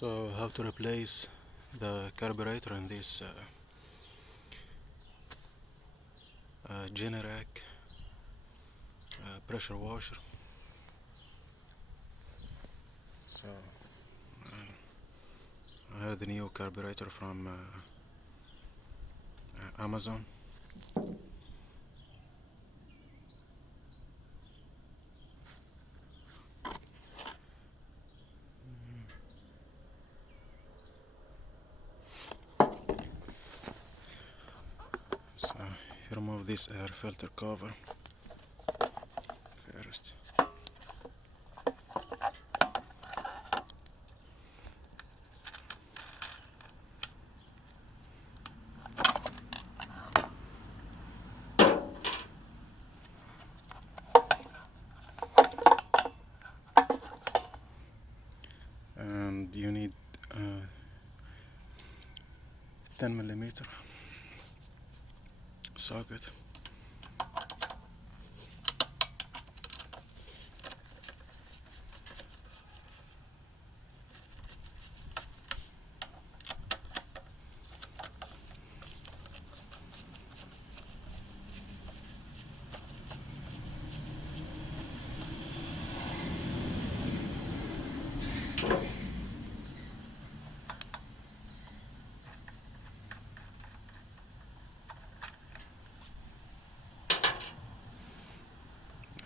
So how to replace the carburetor in this Generac pressure washer. So I heard the new carburetor from Amazon. So you remove this air filter cover first. And you need 10mm socket.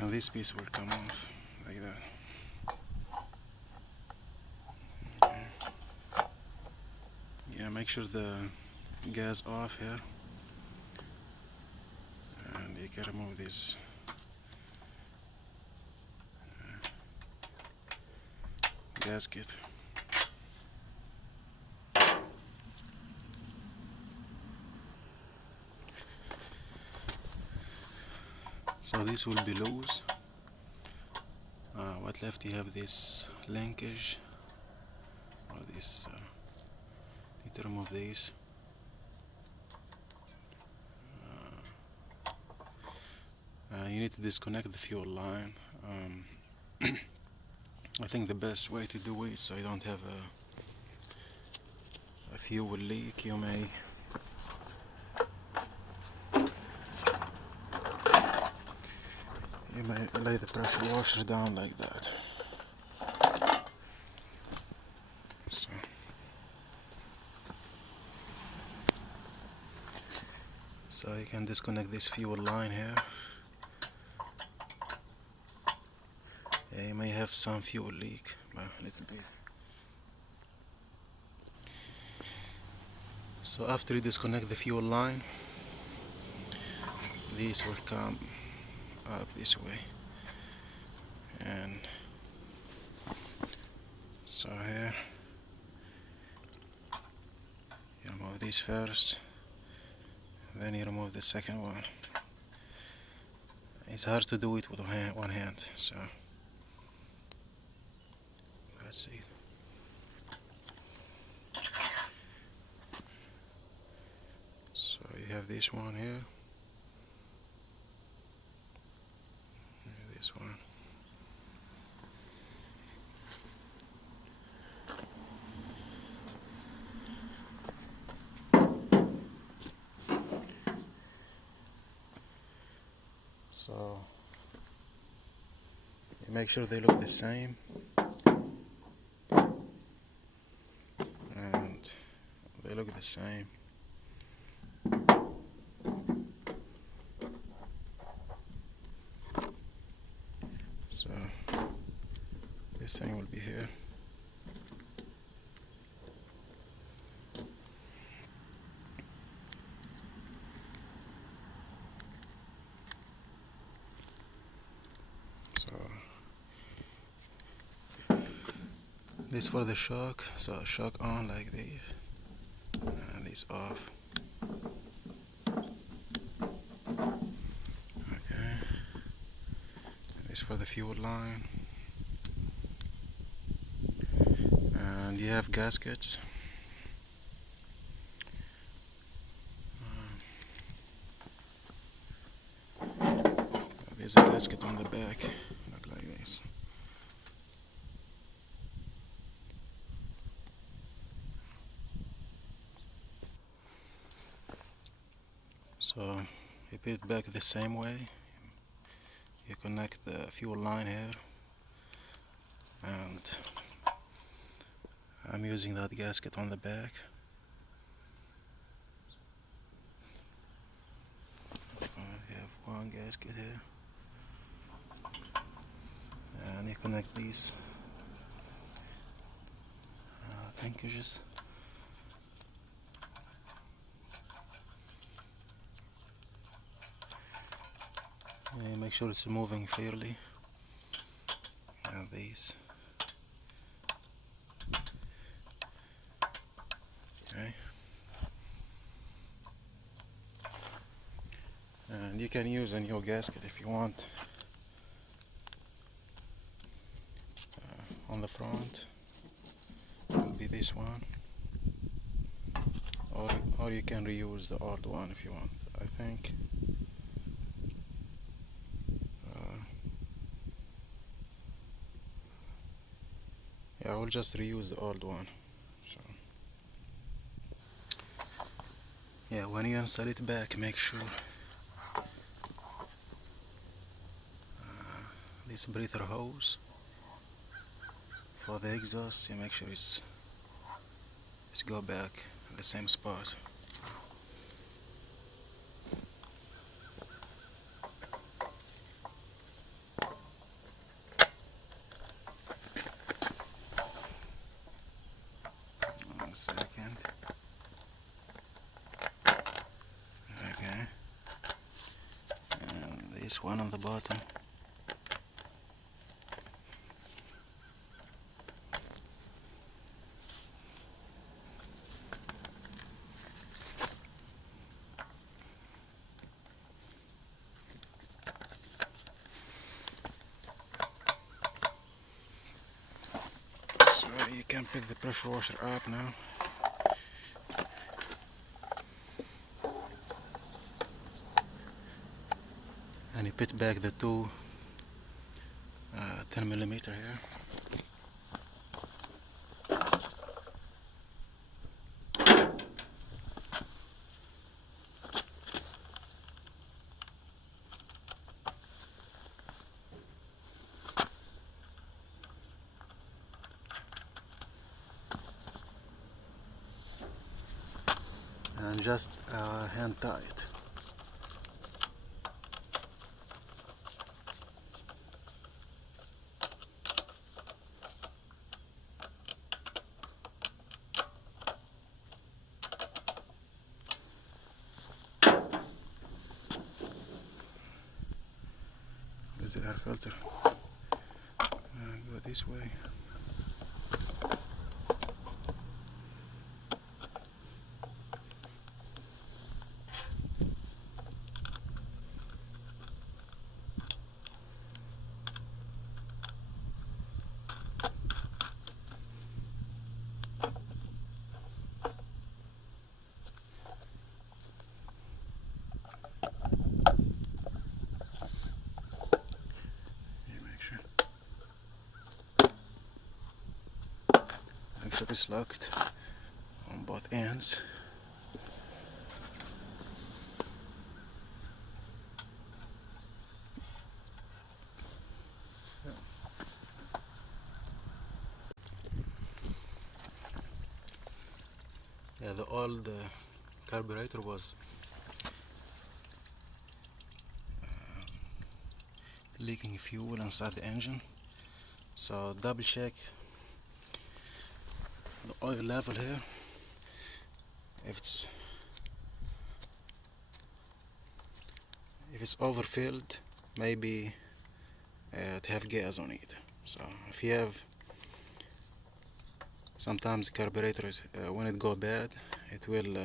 And this piece will come off like that. Okay. Yeah, make sure the gas off here, and you can remove this gasket. So this will be loose. What left, you have this linkage, or this need to remove these. You need to disconnect the fuel line. I think the best way to do it, so you don't have a fuel leak, you may lay the pressure washer down like that. So you can disconnect this fuel line here. Yeah, you may have some fuel leak, but a little bit. So after you disconnect the fuel line, this will come up this way, and so here you remove this first, then you remove the second one. It's hard to do it with one hand, so that's it. So you have this one here, this one. So you make sure they look the same, and they look the same. So this thing will be here. This for the shock, so shock on like this, and this off. Okay, this for the fuel line, and you have gaskets. There's a gasket on the back, look like this. So you put it back the same way. You connect the fuel line here, and I'm using that gasket on the back. I have one gasket here, and you connect these linkages. And make sure it's moving fairly. And these. Okay. And you can use a new gasket if you want. On the front will be this one, or you can reuse the old one if you want. I think yeah, I will just reuse the old one. So yeah, when you install it back, make sure this breather hose for the exhaust, you make sure it's go back in the same spot. One second. Okay. And this one on the bottom. You can put the pressure washer up now. And you put back the two 10mm here. And just hand tie it. Is the air filter. Go this way. Make sure it's locked on both ends. Yeah, the old carburetor was leaking fuel inside the engine, so double check the oil level here. If it's overfilled, maybe it have gas on it. So if you have, sometimes the carburetor when it go bad, it will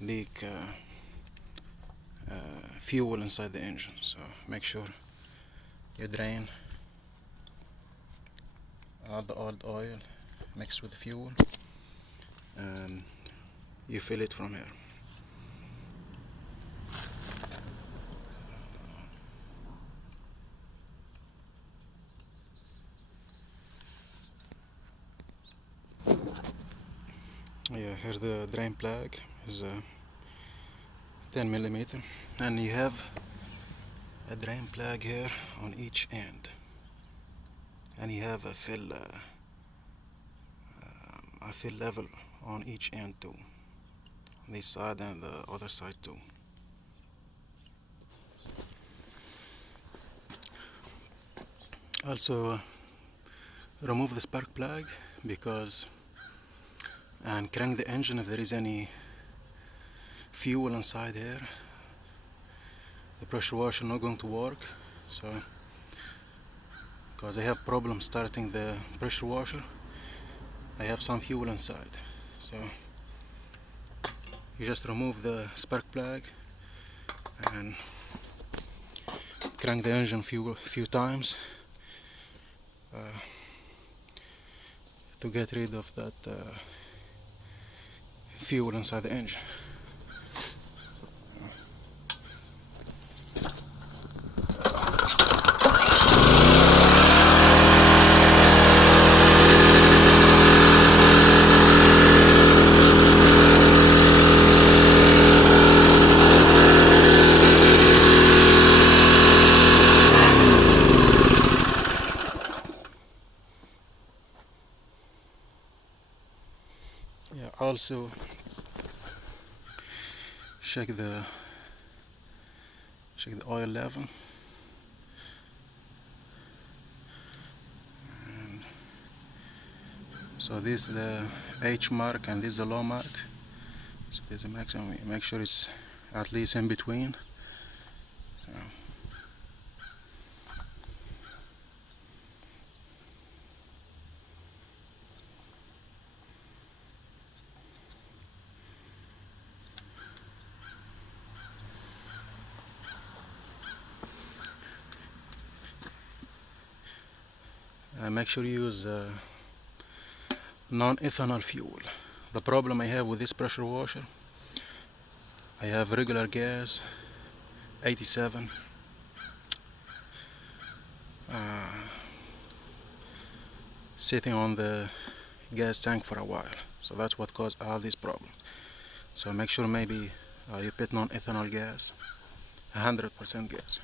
leak fuel inside the engine. So make sure you drain all the old oil mixed with the fuel, and you fill it from here. Yeah, here the drain plug is 10 millimeter, and you have a drain plug here on each end, and you have a fill level on each end too, on this side and the other side too. Also, remove the spark plug and crank the engine if there is any fuel inside here. The pressure washer not going to work, so because I have problems starting the pressure washer, I have some fuel inside. So you just remove the spark plug and crank the engine few times to get rid of that fuel inside the engine. Yeah, also check the oil level. And so this is the H mark and this is the low mark. So this is the maximum. Make sure it's at least in between. So make sure you use non-ethanol fuel. The problem I have with this pressure washer, I have regular gas 87 sitting on the gas tank for a while, so that's what caused all these problems. So make sure maybe you put non-ethanol gas, 100% gas.